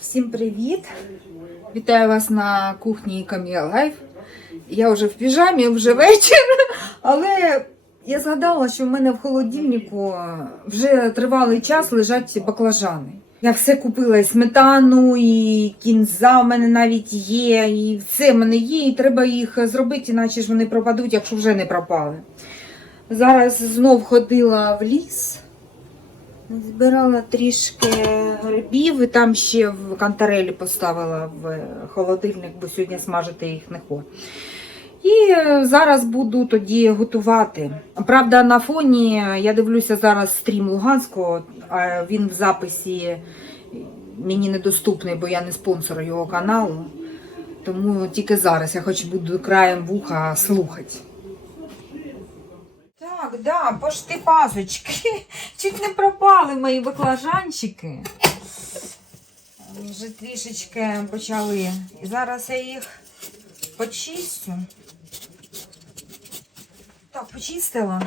Всім привіт! Вітаю вас на кухні Камія Лайф. Я вже в піжамі, вже вечір, але я згадала, що в мене в холодильнику вже тривалий час лежать баклажани. Я все купила і сметану, і кінза в мене навіть є, і все в мене є, і треба їх зробити, іначе ж вони пропадуть, якщо вже не пропали. Зараз знов ходила в ліс. Збирала трішки грибів і там ще в кантарелі поставила в холодильник, бо сьогодні смажити їх не хочу. І зараз буду тоді готувати. Правда, на фоні я дивлюся зараз стрім Луганського, а він в записі мені недоступний, бо я не спонсор його каналу. Тому тільки зараз я хоч буду краєм вуха слухати. Так, да, пошти пазочки. Чуть не пропали мої баклажанчики. Вже трішечки почали. І зараз я їх почистю. Так, почистила.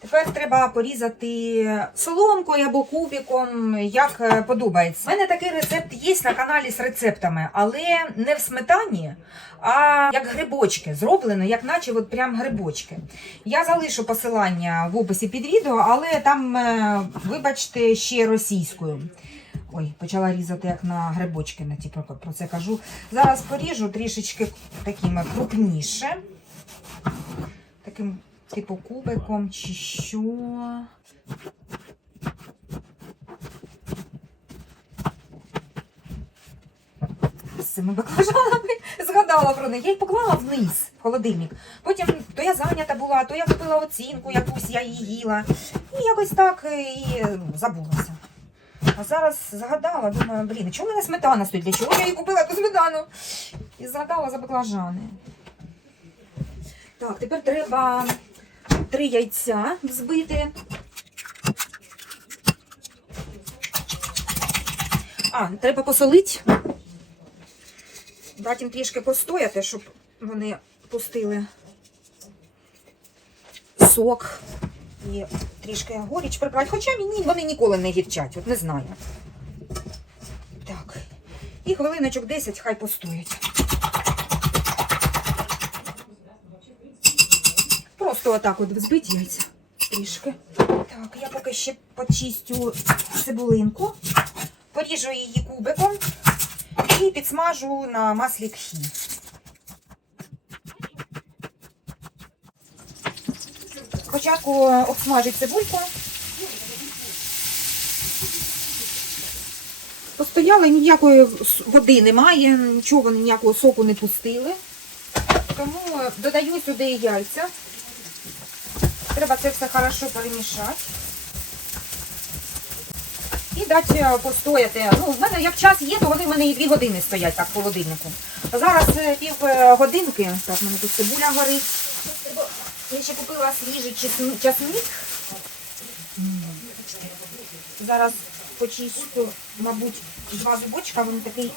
Тепер треба порізати соломкою або кубиком, як е, подобається. У мене такий рецепт є на каналі з рецептами, але не в сметані, а як грибочки. Зроблено, як наче от прям грибочки. Я залишу посилання в описі під відео, але там, е, вибачте, ще російською. Ой, почала різати як на грибочки, на ті про, про це кажу. Зараз поріжу трішечки такими крупніше. Таким типу кубиком чи що. Цими баклажанами згадала про них. Я їх поклала вниз в холодильник. Потім то я зайнята була, то я купила оцінку, якусь я її їла. І якось так е, і забулася. А зараз згадала, думаю, блін, чому в мене сметана стоїть? Для чого я її купила ту сметану? І згадала за баклажани. Так, тепер треба три яйця взбити. А, треба посолити. Дати їм трішки постояти, щоб вони пустили сок і трішки горіч прибрати. Хоча мені вони ніколи не гірчать, от не знаю. Так. І хвилиночок 10 хай постоять. Просто отак от взбить яйця трішки. Так, я поки ще почистю цибулинку, поріжу її кубиком і підсмажу на маслі кхі. Спочатку обсмажить цибульку. Постояла, ніякої води немає, нічого, ніякого соку не пустили. Тому додаю сюди яйця. Треба це все хорошо перемішати. І дати постояти. Ну, в мене як час є, то вони в мене і дві години стоять так в холодильнику. Зараз е, пів е, годинки. Так, в мене тут цибуля горить. Я ще купила свіжий часник. Зараз почистю, мабуть, два зубочка, він такий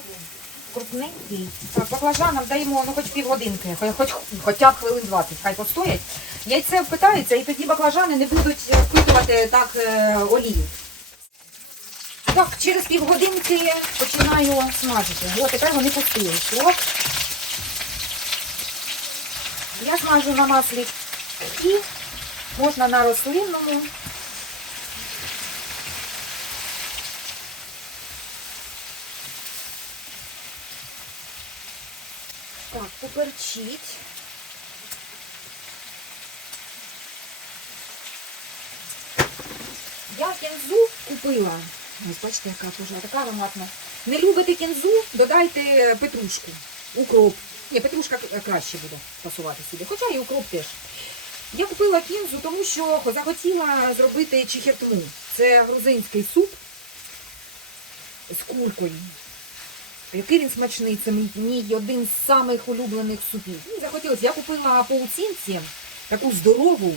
крупненький. Так, баклажанам даємо ну, хоч півгодинки, хоч, хоч, хоча б хвилин 20, хай постоять. Яйце впитається і тоді баклажани не будуть впитувати так е, олію. Так, через півгодинки починаю смажити. О, тепер вони. Оп. Я смажу на маслі і можна на рослинному. Так, поперчіть. Я кінзу купила. Ось бачите, яка дуже така ароматна. Не любите кінзу, додайте петрушку, укроп. Ні, петрушка краще буде пасувати сюди, хоча і укроп теж. Я купила кінзу, тому що захотіла зробити чехертму. Це грузинський суп з куркою. Який він смачний, це мій, один з самих улюблених супів. Мені захотілося, я купила по таку здорову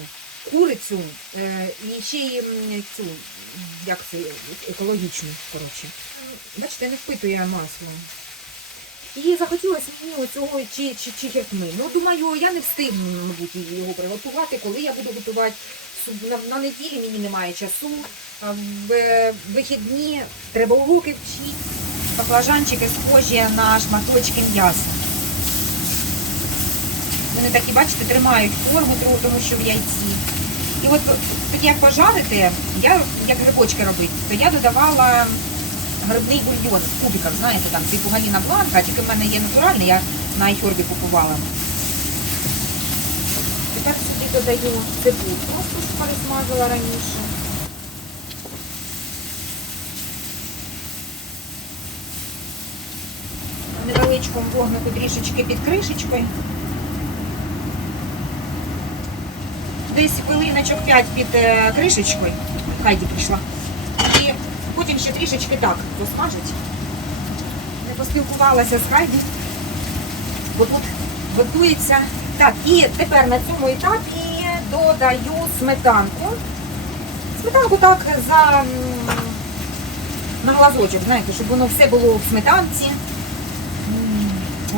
курицю е, і ще й цю, як це, екологічну, коротше. Бачите, не впитує масло. І захотілося мені оцього чи, чи, чехертми. Ну, думаю, я не встигну, мабуть, його приготувати, коли я буду готувати. На, на неділі мені немає часу. А в е, вихідні треба уроки вчити. Баклажанчики схожі на шматочки м'яса. Вони такі, бачите, тримають форму, тому що в яйці. І от тоді як пожарити, я як грибочки робити, то я додавала грибний бульйон в кубиках, знаєте, там типу Галіна Бланка, тільки в мене є натуральний, я на айхорбі купувала. Тепер сюди додаю цибульку, просто що пересмажила раніше. На невеличкому вогнику трішечки під кришечкою. Десь хвилиночок 5 під е, кришечкою. Хайді прийшла. І потім ще трішечки так посмажить. Не поспілкувалася з Хайді, бо тут готується. Так, і тепер на цьому етапі додаю сметанку. Сметанку так за на глазочок, знаєте, щоб воно все було в сметанці.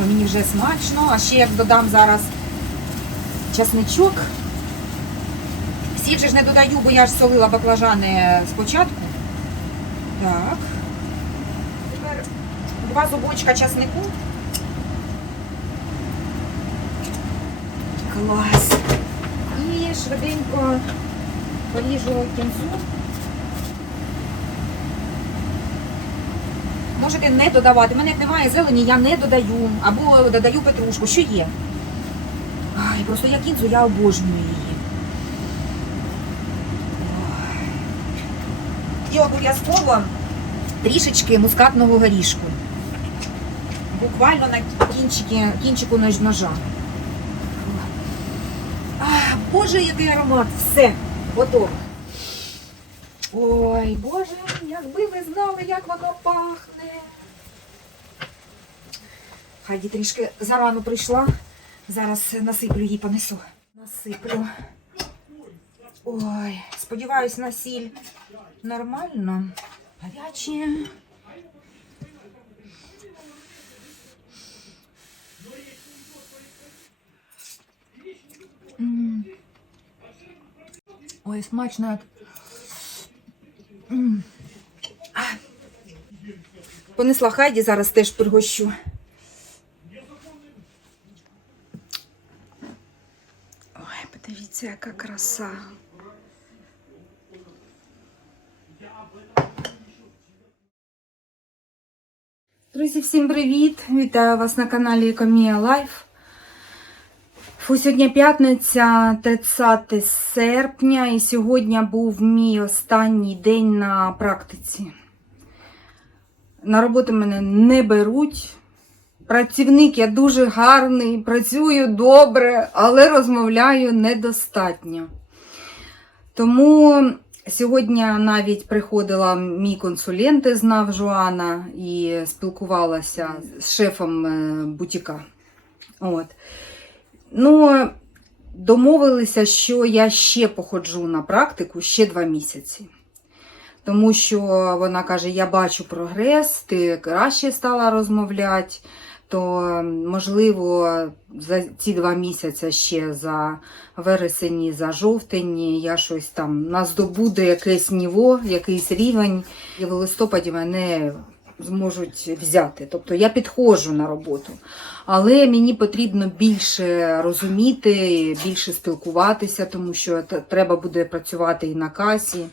Ой, мені вже смачно. А ще як додам зараз часничок. Сіль же ж не додаю, бо я ж солила баклажани спочатку. Так. Тепер два зубочка часнику. Клас. І швиденько поріжу кінцю. Можете не додавати. У мене як немає зелені, я не додаю. Або додаю петрушку, що є. Ай, просто я кінцю, я обожнюю її. І обов'язково трішечки мускатного горішку. Буквально на кінчики, кінчику ножа. А, Боже, який аромат! Все, готово. Ой, Боже, якби ви знали, як воно пахне. Хайді трішки зарано прийшла. Зараз насиплю їй понесу. Насиплю. Ой, сподіваюсь, на сіль нормально. Гарячі. Ой, смачно. Понесла Хайді, зараз теж пригощу. Яка краса. Друзі, всім привіт! Вітаю вас на каналі Екомія Лайф. Сьогодні п'ятниця, 30 серпня, і сьогодні був мій останній день на практиці. На роботу мене не беруть. Працівник я дуже гарний, працюю добре, але розмовляю недостатньо. Тому сьогодні навіть приходила мій консулент, знав Жуана, і спілкувалася з шефом е, бутіка. От. Ну, домовилися, що я ще походжу на практику ще два місяці. Тому що вона каже: я бачу прогрес, ти краще стала розмовляти, то можливо за ці два місяці ще за вересень, за жовтень я щось там наздобуду якесь ніво, якийсь рівень, і в листопаді мене зможуть взяти. Тобто я підходжу на роботу. Але мені потрібно більше розуміти, більше спілкуватися, тому що треба буде працювати і на касі.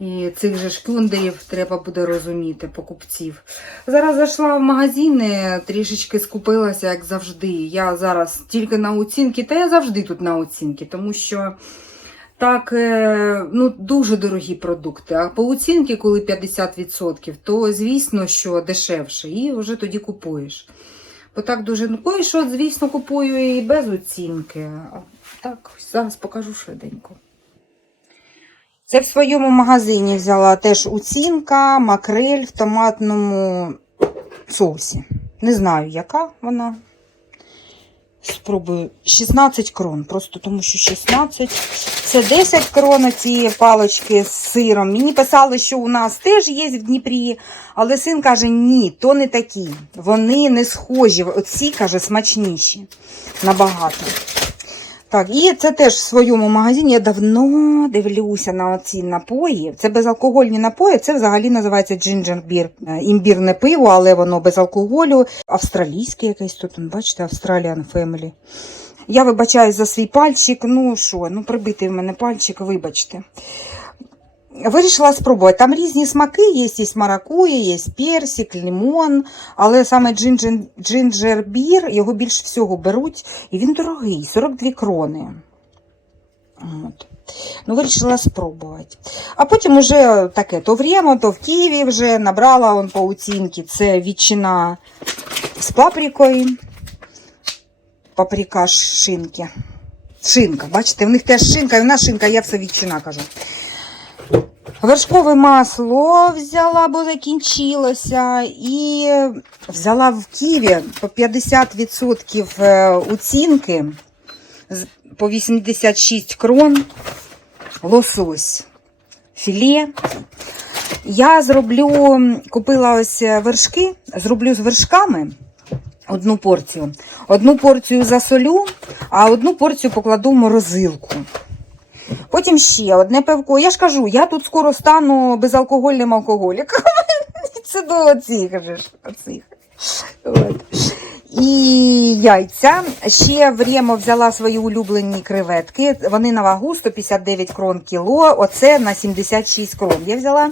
І цих же шклондерів треба буде розуміти, покупців. Зараз зайшла в магазини, трішечки скупилася, як завжди. Я зараз тільки на оцінки, та я завжди тут на оцінки, тому що так, е, ну, дуже дорогі продукти. А по оцінки, коли 50%, то звісно, що дешевше, і вже тоді купуєш. Бо так дуже ну, кое-що, звісно, купую і без оцінки. Так, зараз покажу швиденько. Це в своєму магазині взяла теж оцінка, макрель в томатному соусі. Не знаю, яка вона. Спробую 16 крон, просто тому що 16. Це 10 крон цієї палочки з сиром. Мені писали, що у нас теж є в Дніпрі, але син каже, ні, то не такі. Вони не схожі. Оці, каже, смачніші. Набагато. Так, і це теж в своєму магазині. Я давно дивлюся на оці напої. Це безалкогольні напої, це взагалі називається джинджербір. Імбірне пиво, але воно без алкоголю. Австралійське якесь тут, бачите, Australian Family. Я вибачаю за свій пальчик. Ну що, ну прибитий в мене пальчик, вибачте. Вирішила спробувати. Там різні смаки, є, є маракуя, є персик, лимон, але саме джинджер, джинджер бір, його більш всього беруть, і він дорогий, 42 крони. От. Ну, вирішила спробувати. А потім уже таке, то в Ремо, то в Києві вже набрала он по оцінці. Це ветчина з паприкою. Паприка шинки. Шинка, бачите, в них теж шинка, і в нас шинка, я все ветчина кажу. Вершкове масло взяла, бо закінчилося. І взяла в Києві по 50% е, оцінки по 86 крон лосось, філе. Я зроблю, купила ось вершки, зроблю з вершками одну порцію. Одну порцію засолю, а одну порцію покладу в морозилку. Потім ще одне пивко. Я ж кажу, я тут скоро стану безалкогольним алкоголіком. Це до оцих же ж. Оцих. От. І яйця. Ще в Ремо взяла свої улюблені креветки. Вони на вагу 159 крон кіло. Оце на 76 крон. Я взяла.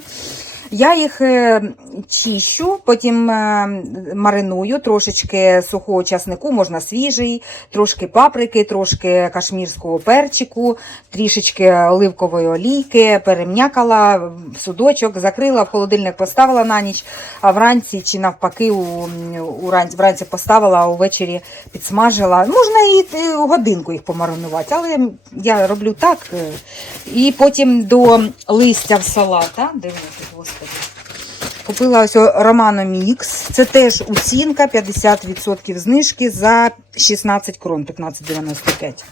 Я їх е, чищу, потім е, мариную, трошечки сухого часнику, можна свіжий, трошки паприки, трошки кашмірського перчику, трішечки оливкової олійки, перем'якала судочок, закрила, в холодильник поставила на ніч, а вранці чи навпаки у, уранці, вранці поставила, а увечері підсмажила. Можна і годинку їх помаринувати, але я роблю так. е, І потім до листя в салата. Господи? Купила ось Романо Мікс. Це теж оцінка 50% знижки за 16 крон, 15,95.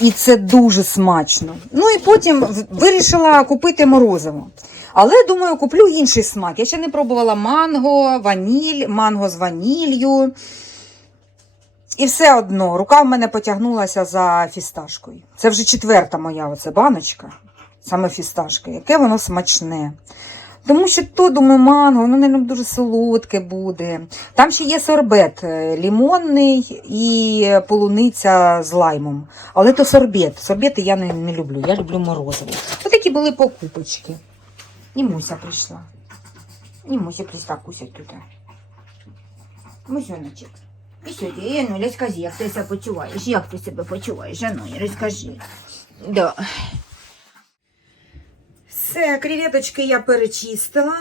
І це дуже смачно. Ну і потім вирішила купити морозиво. Але думаю, куплю інший смак. Я ще не пробувала манго, ваніль, манго з ваніллю. І все одно рука в мене потягнулася за фісташкою. Це вже четверта моя оце баночка, саме фісташка. Яке воно смачне. Тому що то, думаю, манго, воно, мабуть, дуже солодке буде. Там ще є сорбет е, лімонний і полуниця з лаймом. Але то сорбет. Сорбети я не, не люблю. Я люблю морозиво. Отакі були покупочки. І Муся прийшла. І Муся прийшла кусять тут. Мусюночек. І сьогодні, ну, розкажи, як ти себе почуваєш? Як ти себе почуваєш, Ану, розкажи. Да. Все, креветочки я перечистила.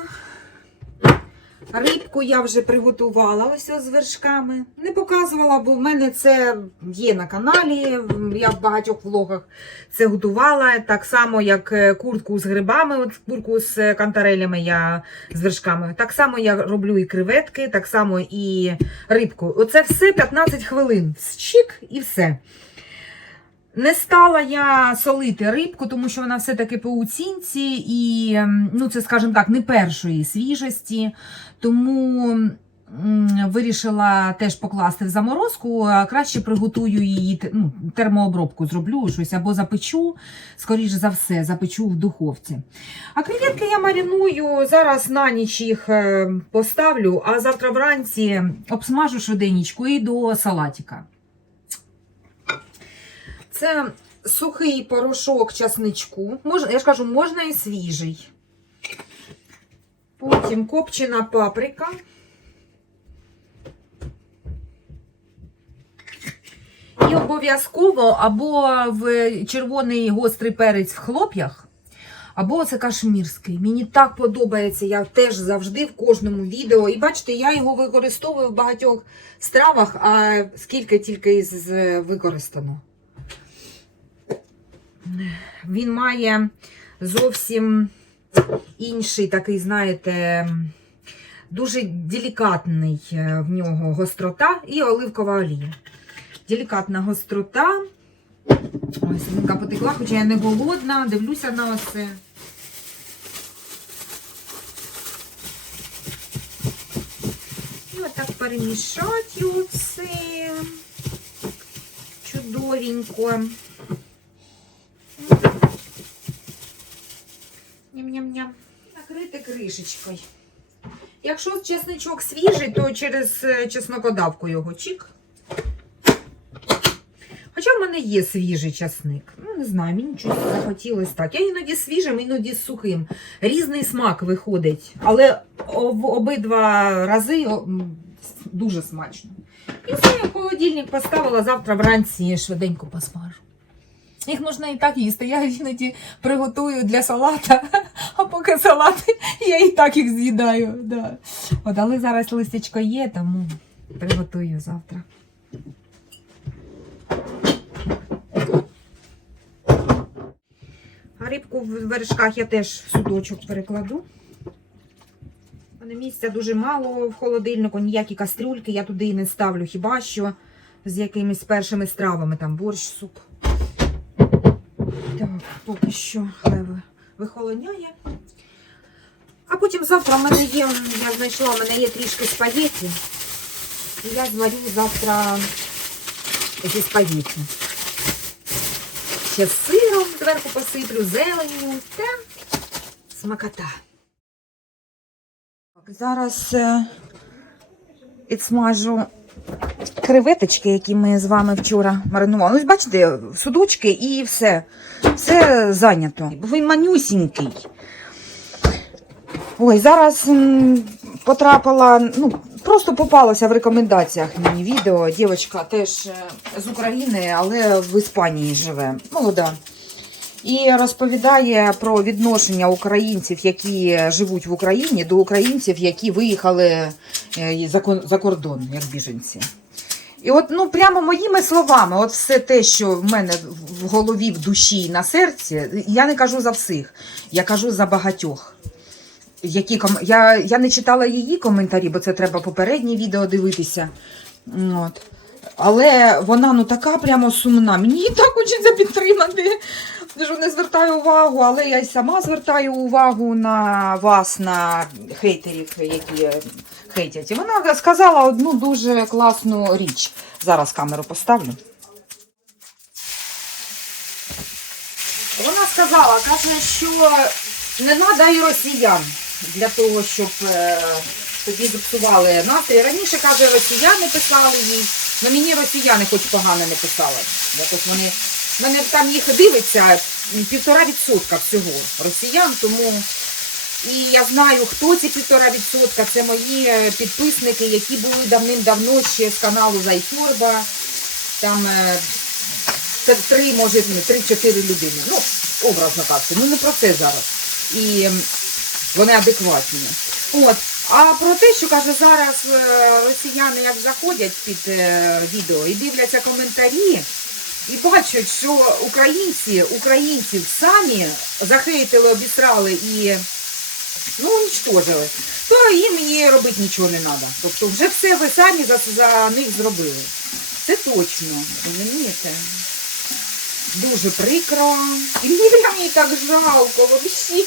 Рибку я вже приготувала ось з вершками. Не показувала, бо в мене це є на каналі. Я в багатьох влогах це готувала. Так само, як е, куртку з грибами, от куртку з е, кантарелями я з вершками. Так само я роблю і креветки, так само і рибку. Оце все 15 хвилин. Чик і все. Не стала я солити рибку, тому що вона все-таки по оцінці, і ем, ну, це, скажімо так, не першої свіжості. Тому вирішила теж покласти в заморозку, а краще приготую її ну, термообробку зроблю щось або запечу, скоріше за все, запечу в духовці. А креветки я мариную, зараз на ніч їх е, поставлю, а завтра вранці обсмажу швиденечко і до салатика. Це сухий порошок часничку. Можна, я ж кажу, можна і свіжий. Потім копчена паприка. І обов'язково або в червоний гострий перець в хлоп'ях, або це кашмірський. Мені так подобається, я теж завжди в кожному відео. І бачите, я його використовую в багатьох стравах, а скільки тільки із використано. Він має зовсім інший такий, знаєте, дуже делікатний е, в нього гострота і оливкова олія. Делікатна гострота. Ой, слинка потекла, хоча я не голодна, дивлюся на оце. І отак перемішати все. чудовенько. Кришечкою. Якщо чесничок свіжий, то через е, чеснокодавку його чик. Хоча в мене є свіжий часник. Ну, не знаю, мені щось захотілося так. Я іноді свіжим, іноді сухим. Різний смак виходить. Але об, обидва рази дуже смачно. І все, я в холодильник поставила, завтра вранці швиденько посмажу. Їх можна і так їсти. Я іноді приготую для салата, а поки салат, я і так їх з'їдаю. Да. От, але зараз листячко є, тому приготую завтра. А рибку в вершках я теж в судочок перекладу. У місця дуже мало в холодильнику, ніякі кастрюльки я туди і не ставлю, хіба що з якимись першими стравами, там борщ, суп. Так, поки що хай вихолоняє. А потім завтра в мене є, я знайшла, в мене є трішки спагетті. І я зварю завтра ці спагетті. Ще з сиром зверху посиплю, зеленню та смакота. Так, зараз е, підсмажу креветочки, які ми з вами вчора маринували. Ось бачите, судочки і все. Все зайнято. Він манюсінький. Ой, зараз потрапила, ну, просто попалося в рекомендаціях мені відео. Дівчинка теж е, з України, але в Іспанії живе. Молода. І розповідає про відношення українців, які живуть в Україні, до українців, які виїхали е, за кордон, як біженці. І от, ну, прямо моїми словами, от все те, що в мене в голові, в душі і на серці, я не кажу за всіх, я кажу за багатьох. Які я, я не читала її коментарі, бо це треба попереднє відео дивитися. От. Але вона ну така прямо сумна. Мені її так хочеться підтримати. Що не звертаю увагу, але я й сама звертаю увагу на вас, на хейтерів, які хейтять. І вона сказала одну дуже класну річ. Зараз камеру поставлю. Вона сказала, каже, що не треба і росіян для того, щоб е, тоді зіпсували настрій. Раніше, каже, росіяни писали їй, але мені росіяни хоч погано не писали. Якось вони, мене там їх дивиться півтора відсотка всього росіян, тому і я знаю, хто ці півтора відсотка. Це мої підписники, які були давним-давно ще з каналу Зайфорба. Там е, три, може, ну, три-чотири людини. Ну, образно кажучи, ну не про це зараз. І вони адекватні. От. А про те, що каже, зараз е, росіяни як заходять під е, відео і дивляться коментарі, і бачать, що українці, українців самі захейтили, обісрали і ну, уничтожили, то їм і робити нічого не треба. Тобто вже все ви самі за, за них зробили. Це точно, розумієте? Дуже прикро. І мені так жалко взагалі.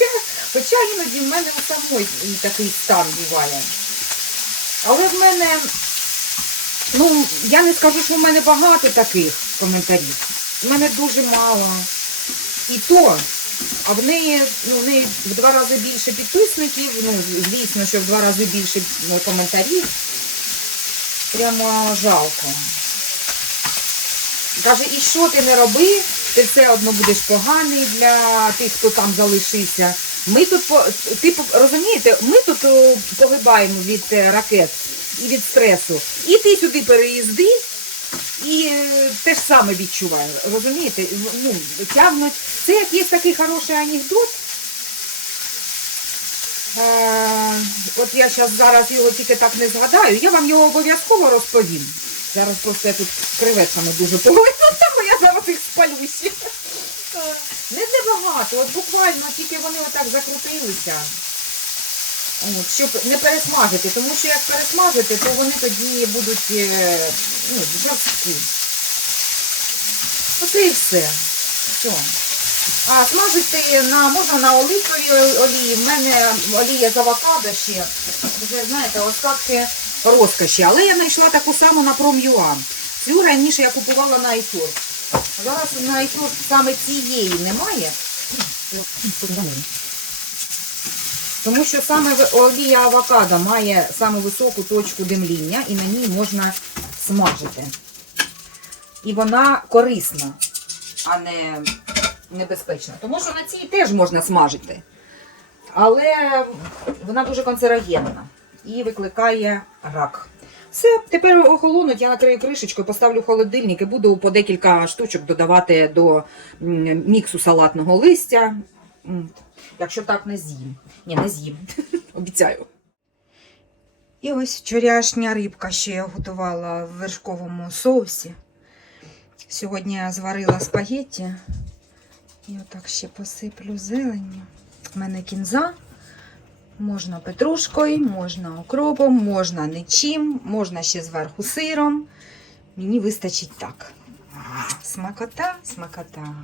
Хоча іноді в мене у самої такий стан буває. Але в мене, ну, я не скажу, що в мене багато таких коментарів. У мене дуже мало. І то, а в неї, ну, в неї в два рази більше підписників, ну, звісно, що в два рази більше ну, коментарів. Прямо жалко. Каже, і що ти не роби, ти все одно будеш поганий для тих, хто там залишився. Ми тут ти розумієте, ми тут погибаємо від е, ракет і від стресу. І ти сюди переїзди, і е, те ж саме відчуваєш. Розумієте? Ну, тягнуть. Це як є такий хороший анекдот. Е, от я зараз зараз його тільки так не згадаю, я вам його обов'язково розповім. Зараз просто я тут креветками дуже повинна, бо я зараз їх спалюся. Не небагато, от буквально тільки вони отак закрутилися. От, щоб не пересмажити, тому що як пересмажити, то вони тоді будуть е, ну, жорсткі. Оце і все. Все. А смажити на, можна на оливковій олії. В мене олія з авокадо ще. Вже, знаєте, остатки розкоші. Але я знайшла таку саму на Пром'юа. Цю раніше я купувала на iFor. Зараз на знайду саме цієї немає. Тому що саме олія авокадо має саме високу точку димління і на ній можна смажити. І вона корисна, а не небезпечна. Тому що на цій теж можна смажити. Але вона дуже канцерогенна і викликає рак. Все, тепер охолонуть, я накрию кришечкою, поставлю в холодильник і буду по декілька штучок додавати до міксу салатного листя. Якщо так не з'їм. Ні, не з'їм. Обіцяю. І ось вчорашня рибка ще я готувала в вершковому соусі. Сьогодні я зварила спагетті. І отак ще посиплю зеленню. У мене кінза. Можна петрушкою, можна окропом, можна нічим, можна ще зверху сиром. Мені вистачить так. Смакота, смакота.